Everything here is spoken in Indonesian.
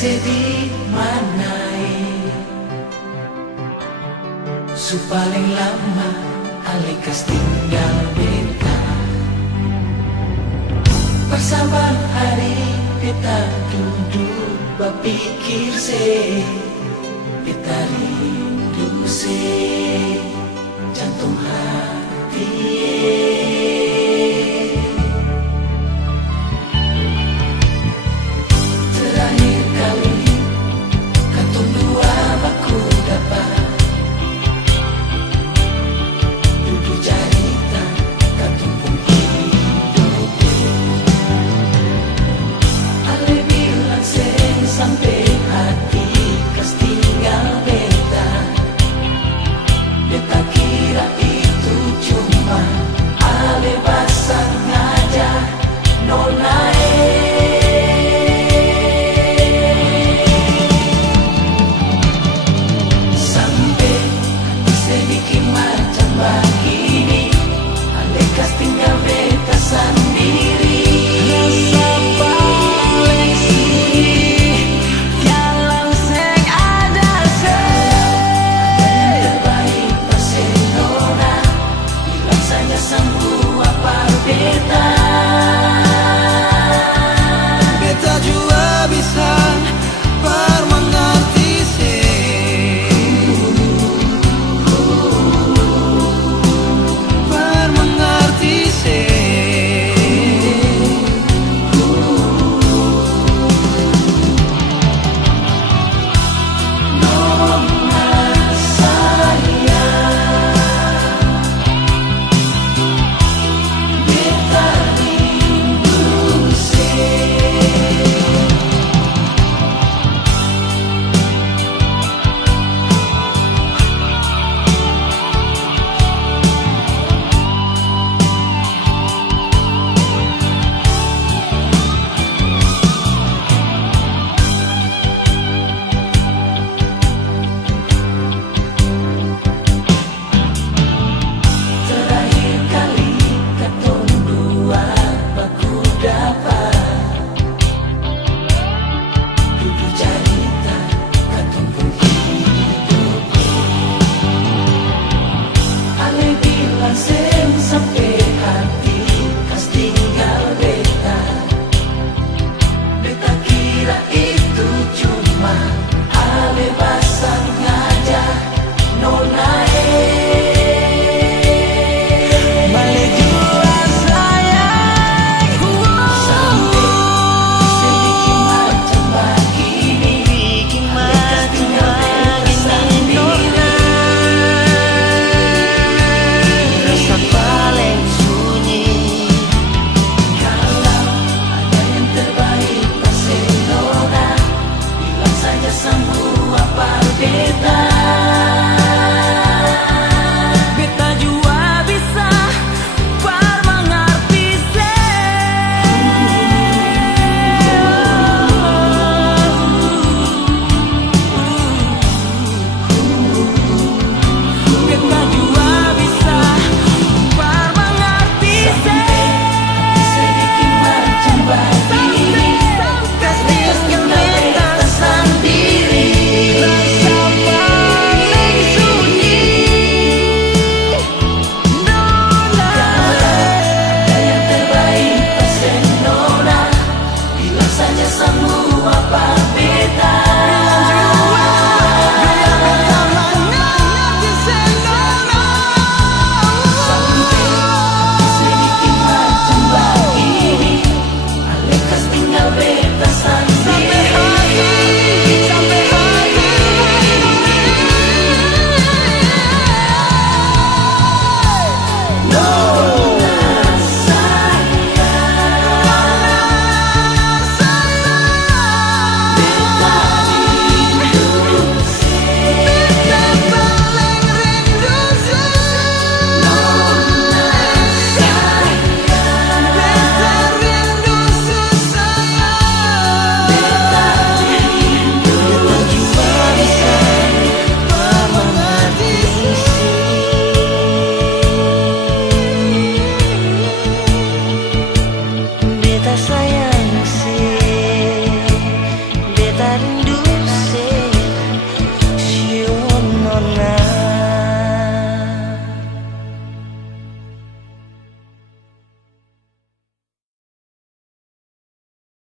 sedih manai su paling lama alekas tinggal beta bersama hari beta duduk berpikir beta rindu jantung hati terakhir kali katong dua baku dapat duduk cerita katong pun hidup ale bilang sampai hati kas tinggal beta beta kira itu cuma ale basah ngaja nona sampai hati sedikit macam begini ale kas tinggal beta sendiri. Rasa paling sedih kalau seng ada terbaik Barcelona bilang saja semua berbeda. Beta juga bisa bermengerti Sampai hati kas tinggal beta beta kira itu cuma ale basah ngaja nona balik jua sayang sampai sedikit macam begini bikin macam begini nona rasa nona.